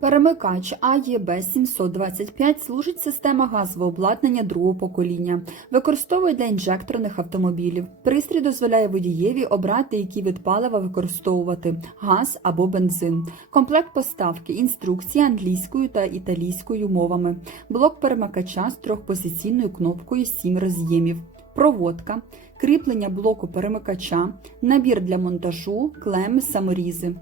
Перемикач АЄБ 725 служить система газового обладнання другого покоління, використовує для інжекторних автомобілів. Пристрій дозволяє водієві обрати, який вид палива використовувати газ або бензин. Комплект поставки, інструкції англійською та італійською мовами, блок перемикача з трьохпозиційною кнопкою 7 роз'ємів. Проводка, кріплення блоку перемикача, набір для монтажу, клеми, саморізи.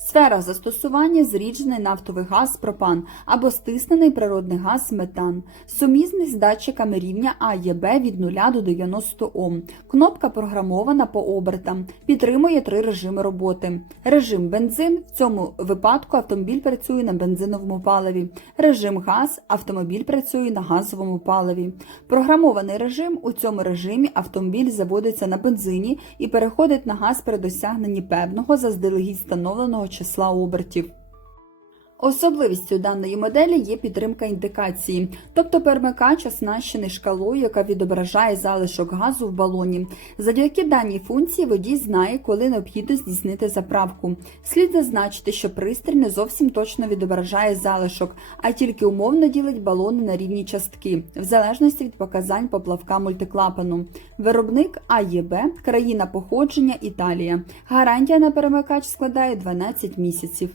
Сфера застосування зріджений нафтовий газ пропан або стиснений природний газ метан, сумісний з датчиками рівня АЄБ від 0 до 90 Ом. Кнопка програмована по обертам, підтримує три режими роботи. Режим бензин в цьому випадку автомобіль працює на бензиновому паливі. Режим газ автомобіль працює на газовому паливі. Програмований режим у цьому режимі автомобіль заводиться на бензині і переходить на газ при досягненні певного заздалегідь встановленого числа обертів. Особливістю даної моделі є підтримка індикації, тобто перемикач оснащений шкалою, яка відображає залишок газу в балоні. Завдяки даній функції водій знає, коли необхідно здійснити заправку. Слід зазначити, що пристрій не зовсім точно відображає залишок, а тільки умовно ділить балони на рівні частки, в залежності від показань поплавка мультиклапану. Виробник АЄБ, країна походження Італія. Гарантія на перемикач складає 12 місяців.